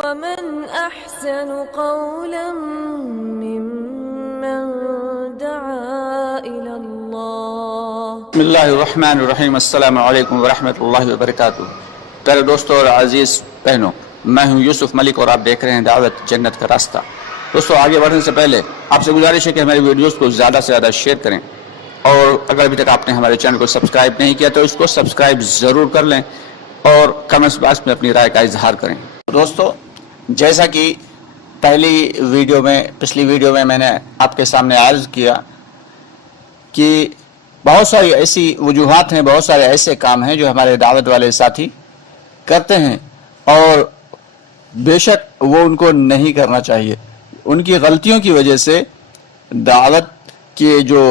ومن أحسن قولا ممن دعا إلى الله. بسم اللہ الرحمن الرحیم. السلام علیکم ورحمۃ اللہ وبرکاتہ. پیارے دوستوں اور عزیز بہنوں، میں ہوں یوسف ملک اور آپ دیکھ رہے ہیں دعوت جنت کا راستہ. دوستوں، آگے بڑھنے سے پہلے آپ سے گزارش ہے کہ ہماری ویڈیوز کو زیادہ سے زیادہ شیئر کریں، اور اگر ابھی تک آپ نے ہمارے چینل کو سبسکرائب نہیں کیا تو اس کو سبسکرائب ضرور کر لیں اور کمنٹس باکس میں اپنی رائے کا اظہار کریں. دوستوں، جیسا کہ پچھلی ویڈیو میں نے آپ کے سامنے عرض کیا کہ بہت ساری ایسی وجوہات ہیں، بہت سارے ایسے کام ہیں جو ہمارے دعوت والے ساتھی کرتے ہیں، اور بے شک وہ ان کو نہیں کرنا چاہیے. ان کی غلطیوں کی وجہ سے دعوت کے جو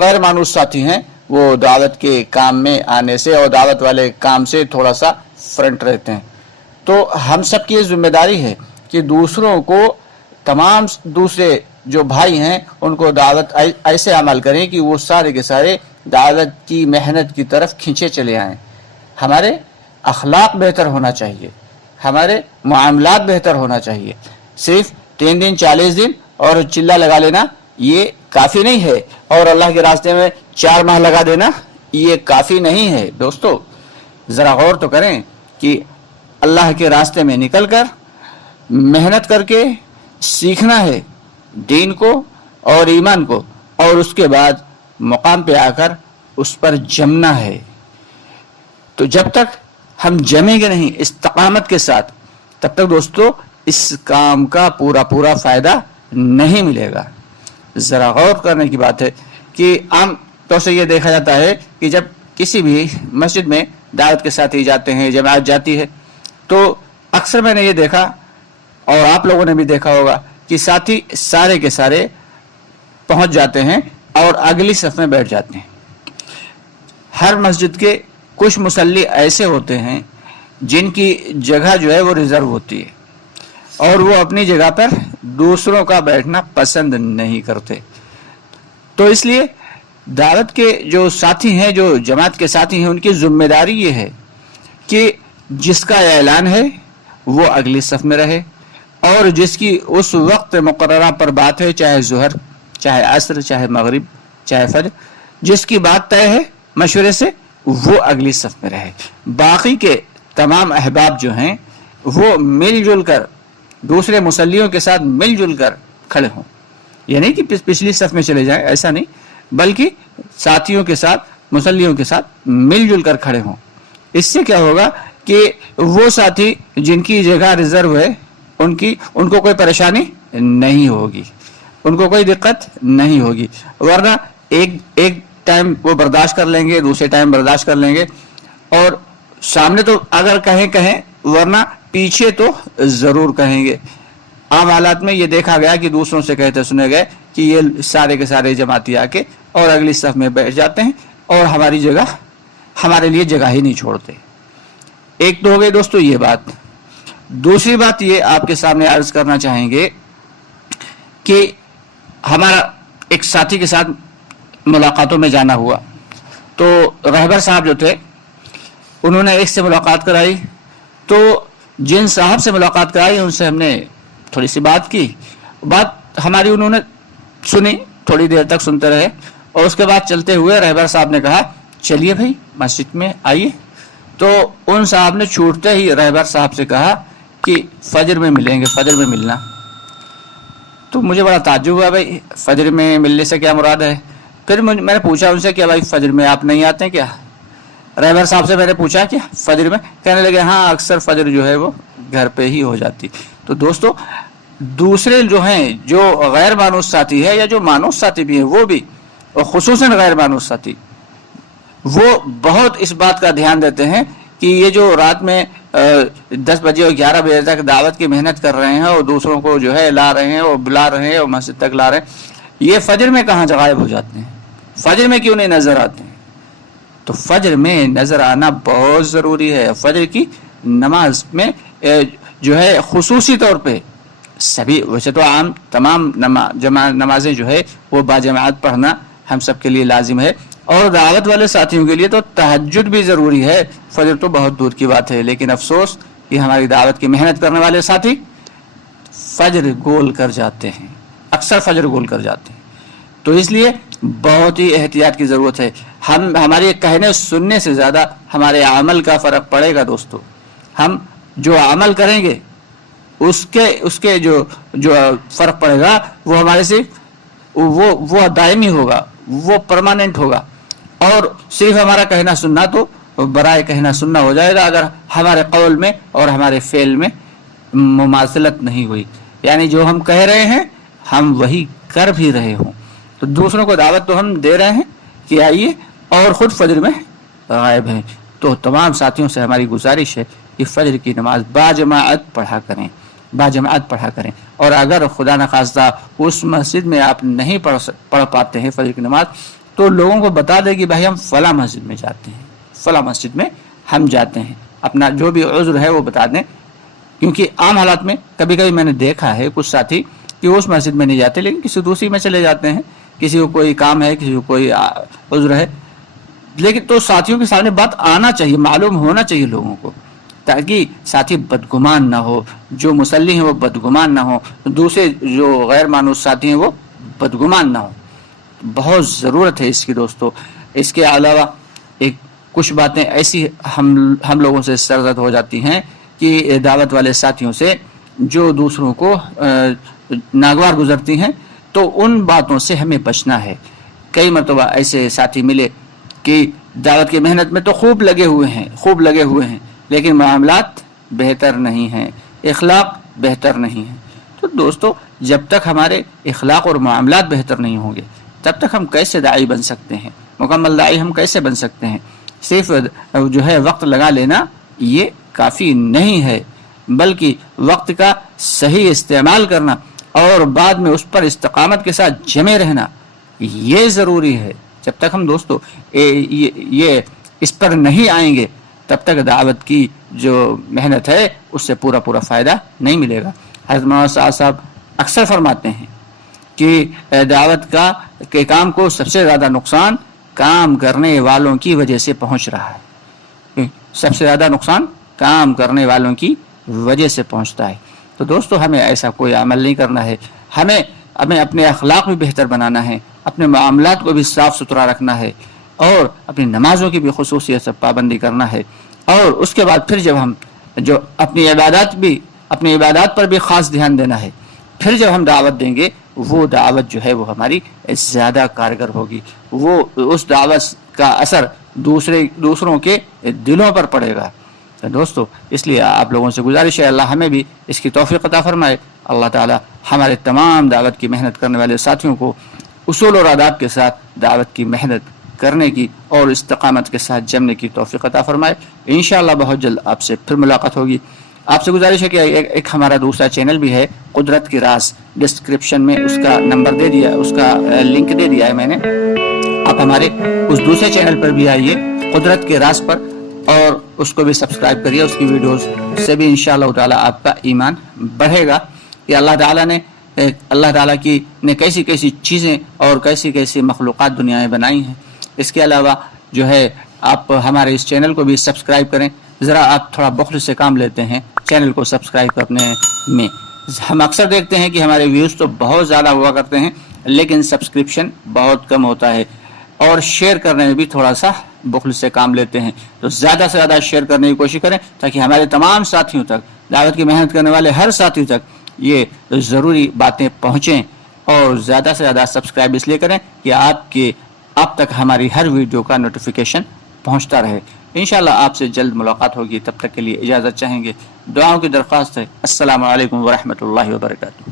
غیر مانوس ساتھی ہیں وہ دعوت کے کام میں آنے سے اور دعوت والے کام سے تھوڑا سا فرنٹ رہتے ہیں. تو ہم سب کی یہ ذمہ داری ہے کہ دوسروں کو، تمام دوسرے جو بھائی ہیں ان کو دعوت ایسے عمل کریں کہ وہ سارے کے سارے دعوت کی محنت کی طرف کھینچے چلے آئیں. ہمارے اخلاق بہتر ہونا چاہیے، ہمارے معاملات بہتر ہونا چاہیے. صرف 3 دن 40 دن اور چلہ لگا لینا یہ کافی نہیں ہے، اور اللہ کے راستے میں 4 ماہ لگا دینا یہ کافی نہیں ہے. دوستو، ذرا غور تو کریں کہ اللہ کے راستے میں نکل کر محنت کر کے سیکھنا ہے دین کو اور ایمان کو، اور اس کے بعد مقام پہ آ کر اس پر جمنا ہے. تو جب تک ہم جمیں گے نہیں استقامت کے ساتھ، تب تک دوستو اس کام کا پورا فائدہ نہیں ملے گا. ذرا غور کرنے کی بات ہے کہ عام طور سے یہ دیکھا جاتا ہے کہ جب کسی بھی مسجد میں دعوت کے ساتھ ہی جاتے ہیں، جماعت جاتی ہے، تو اکثر میں نے یہ دیکھا اور آپ لوگوں نے بھی دیکھا ہوگا کہ ساتھی سارے کے سارے پہنچ جاتے ہیں اور اگلی صف میں بیٹھ جاتے ہیں. ہر مسجد کے کچھ مصلی ایسے ہوتے ہیں جن کی جگہ جو ہے وہ ریزرو ہوتی ہے، اور وہ اپنی جگہ پر دوسروں کا بیٹھنا پسند نہیں کرتے. تو اس لیے دعوت کے جو ساتھی ہیں، جو جماعت کے ساتھی ہیں، ان کی ذمہ داری یہ ہے کہ جس کا اعلان ہے وہ اگلی صف میں رہے، اور جس کی اس وقت مقررہ پر بات ہے، چاہے ظہر، چاہے عصر، چاہے مغرب، چاہے فجر، جس کی بات طے ہے مشورے سے، وہ اگلی صف میں رہے. باقی کے تمام احباب جو ہیں وہ مل جل کر دوسرے مصلیوں کے ساتھ مل جل کر کھڑے ہوں. یہ نہیں کہ پچھلی صف میں چلے جائیں، ایسا نہیں، بلکہ ساتھیوں کے ساتھ، مصلیوں کے ساتھ مل جل کر کھڑے ہوں. اس سے کیا ہوگا کہ وہ ساتھی جن کی جگہ ریزرو ہے ان کو کوئی پریشانی نہیں ہوگی، ان کو کوئی دقت نہیں ہوگی. ورنہ ایک ٹائم وہ برداشت کر لیں گے، دوسرے ٹائم برداشت کر لیں گے، اور سامنے تو اگر کہیں ورنہ پیچھے تو ضرور کہیں گے. عام حالات میں یہ دیکھا گیا کہ دوسروں سے کہتے سنے گئے کہ یہ سارے کے سارے جماعتی آ کے اور اگلی صف میں بیٹھ جاتے ہیں اور ہمارے لیے جگہ ہی نہیں چھوڑتے. ایک تو ہو گئی دوستو یہ بات. دوسری بات یہ آپ کے سامنے عرض کرنا چاہیں گے کہ ہمارا ایک ساتھی کے ساتھ ملاقاتوں میں جانا ہوا، تو رہبر صاحب جو تھے انہوں نے ایک سے ملاقات کرائی. تو جن صاحب سے ملاقات کرائی ان سے ہم نے تھوڑی سی بات کی. بات ہماری انہوں نے سنی، تھوڑی دیر تک سنتے رہے، اور اس کے بعد چلتے ہوئے رہبر صاحب نے کہا چلیے بھائی مسجد میں آئیے. تو ان صاحب نے چھوٹتے ہی رہبر صاحب سے کہا کہ فجر میں ملیں گے، فجر میں ملنا. تو مجھے بڑا تعجب ہوا، بھائی فجر میں ملنے سے کیا مراد ہے؟ پھر میں نے پوچھا ان سے کہ بھائی فجر میں آپ نہیں آتے ہیں کیا؟ رہبر صاحب سے میں نے پوچھا کہ فجر میں، کہنے لگے ہاں اکثر فجر جو ہے وہ گھر پہ ہی ہو جاتی. تو دوستو، دوسرے جو ہیں، جو غیر مانوس ساتھی ہے یا جو مانوس ساتھی بھی ہیں، وہ بھی، اور خصوصاً غیر مانوس ساتھی، وہ بہت اس بات کا دھیان دیتے ہیں کہ یہ جو رات میں 10 بجے اور 11 بجے تک دعوت کی محنت کر رہے ہیں اور دوسروں کو جو ہے لا رہے ہیں اور بلا رہے ہیں اور مسجد تک لا رہے ہیں، یہ فجر میں کہاں غائب ہو جاتے ہیں؟ فجر میں کیوں نہیں نظر آتے ہیں؟ تو فجر میں نظر آنا بہت ضروری ہے. فجر کی نماز میں جو ہے خصوصی طور پہ سبھی، ویسے تو عام تمام نمازیں جو ہے وہ باجماعت پڑھنا ہم سب کے لیے لازم ہے، اور دعوت والے ساتھیوں کے لیے تو تہجد بھی ضروری ہے. فجر تو بہت دور کی بات ہے، لیکن افسوس کہ ہماری دعوت کی محنت کرنے والے ساتھی فجر گول کر جاتے ہیں، اکثر فجر گول کر جاتے ہیں. تو اس لیے بہت ہی احتیاط کی ضرورت ہے. ہمارے کہنے سننے سے زیادہ ہمارے عمل کا فرق پڑے گا دوستو. ہم جو عمل کریں گے اس کے جو فرق پڑے گا وہ ہمارے سے وہ دائمی ہوگا، وہ پرماننٹ ہوگا. اور صرف ہمارا کہنا سننا تو برائے کہنا سننا ہو جائے گا اگر ہمارے قول میں اور ہمارے فعل میں مماثلت نہیں ہوئی. یعنی جو ہم کہہ رہے ہیں ہم وہی کر بھی رہے ہوں. تو دوسروں کو دعوت تو ہم دے رہے ہیں کہ آئیے، اور خود فجر میں غائب ہیں. تو تمام ساتھیوں سے ہماری گزارش ہے کہ فجر کی نماز باجماعت پڑھا کریں. اور اگر خدا نخواستہ اس مسجد میں آپ نہیں پڑھ پاتے ہیں فجر کی نماز، تو لوگوں کو بتا دیں کہ بھائی ہم فلاں مسجد میں جاتے ہیں، فلاں مسجد میں ہم جاتے ہیں. اپنا جو بھی عذر ہے وہ بتا دیں. کیونکہ عام حالات میں کبھی کبھی میں نے دیکھا ہے کچھ ساتھی کہ اس مسجد میں نہیں جاتے لیکن کسی دوسری میں چلے جاتے ہیں، کسی کو کوئی کام ہے، کسی کو کوئی عذر ہے. لیکن تو ساتھیوں کے سامنے بات آنا چاہیے، معلوم ہونا چاہیے لوگوں کو، تاکہ ساتھی بدگمان نہ ہو، جو مصلی ہیں وہ بدگمان نہ ہو، دوسرے جو غیر مانوس ساتھی ہیں وہ بدگمان نہ ہو. بہت ضرورت ہے اس کی دوستو. اس کے علاوہ کچھ باتیں ایسی ہم لوگوں سے سرزد ہو جاتی ہیں کہ دعوت والے ساتھیوں سے جو دوسروں کو ناگوار گزرتی ہیں، تو ان باتوں سے ہمیں بچنا ہے. کئی مرتبہ ایسے ساتھی ملے کہ دعوت کی محنت میں تو خوب لگے ہوئے ہیں لیکن معاملات بہتر نہیں ہیں، اخلاق بہتر نہیں ہیں. تو دوستو جب تک ہمارے اخلاق اور معاملات بہتر نہیں ہوں گے تب تک ہم کیسے داعی بن سکتے ہیں، مکمل داعی ہم کیسے بن سکتے ہیں؟ صرف جو ہے وقت لگا لینا یہ کافی نہیں ہے، بلکہ وقت کا صحیح استعمال کرنا اور بعد میں اس پر استقامت کے ساتھ جمے رہنا یہ ضروری ہے. جب تک ہم دوستو یہ اس پر نہیں آئیں گے تب تک دعوت کی جو محنت ہے اس سے پورا فائدہ نہیں ملے گا. حضرت مولانا صاحب اکثر فرماتے ہیں کہ دعوت کے کام کو سب سے زیادہ نقصان کام کرنے والوں کی وجہ سے پہنچ رہا ہے. سب سے زیادہ نقصان کام کرنے والوں کی وجہ سے پہنچتا ہے. تو دوستو ہمیں ایسا کوئی عمل نہیں کرنا ہے. ہمیں اپنے اخلاق بھی بہتر بنانا ہے، اپنے معاملات کو بھی صاف ستھرا رکھنا ہے، اور اپنی نمازوں کی بھی خصوصیت سے پابندی کرنا ہے. اور اس کے بعد پھر جب ہم جو اپنی عبادات پر بھی خاص دھیان دینا ہے. پھر جب ہم دعوت دیں گے وہ دعوت جو ہے وہ ہماری زیادہ کارگر ہوگی، وہ اس دعوت کا اثر دوسروں کے دلوں پر پڑے گا. دوستو اس لیے آپ لوگوں سے گزارش ہے اللہ ہمیں بھی اس کی توفیق عطا فرمائے. اللہ تعالی ہمارے تمام دعوت کی محنت کرنے والے ساتھیوں کو اصول اور آداب کے ساتھ دعوت کی محنت کرنے کی اور استقامت کے ساتھ جمنے کی توفیق عطا فرمائے. انشاءاللہ بہت جلد آپ سے پھر ملاقات ہوگی. آپ سے گزارش ہے کہ ایک ہمارا دوسرا چینل بھی ہے قدرت کی راز، ڈسکرپشن میں اس کا نمبر دے دیا، اس کا لنک دے دیا ہے میں نے. آپ ہمارے اس دوسرے چینل پر بھی آئیے قدرت کے راز پر، اور اس کو بھی سبسکرائب کریے. اس کی ویڈیوز سے بھی انشاءاللہ تعالیٰ آپ کا ایمان بڑھے گا کہ اللہ تعالیٰ کی نے کیسی کیسی چیزیں اور کیسی کیسی مخلوقات دنیا میں بنائی ہیں. اس کے علاوہ جو ہے آپ ہمارے اس چینل کو بھی سبسکرائب کریں. ذرا آپ تھوڑا بخل سے کام لیتے ہیں چینل کو سبسکرائب کرنے میں. ہم اکثر دیکھتے ہیں کہ ہمارے ویوز تو بہت زیادہ ہوا کرتے ہیں لیکن سبسکرپشن بہت کم ہوتا ہے، اور شیئر کرنے میں بھی تھوڑا سا بخل سے کام لیتے ہیں. تو زیادہ سے زیادہ شیئر کرنے کی کوشش کریں تاکہ ہمارے تمام ساتھیوں تک، دعوت کی محنت کرنے والے ہر ساتھیوں تک یہ ضروری باتیں پہنچیں. اور زیادہ سے زیادہ سبسکرائب اس لیے کریں کہ آپ تک ہماری ہر ویڈیو کا نوٹیفیکیشن پہنچتا رہے. انشاءاللہ آپ سے جلد ملاقات ہوگی. تب تک کے لیے اجازت چاہیں گے. دعاؤں کی درخواست ہے. السلام علیکم ورحمۃ اللہ وبرکاتہ.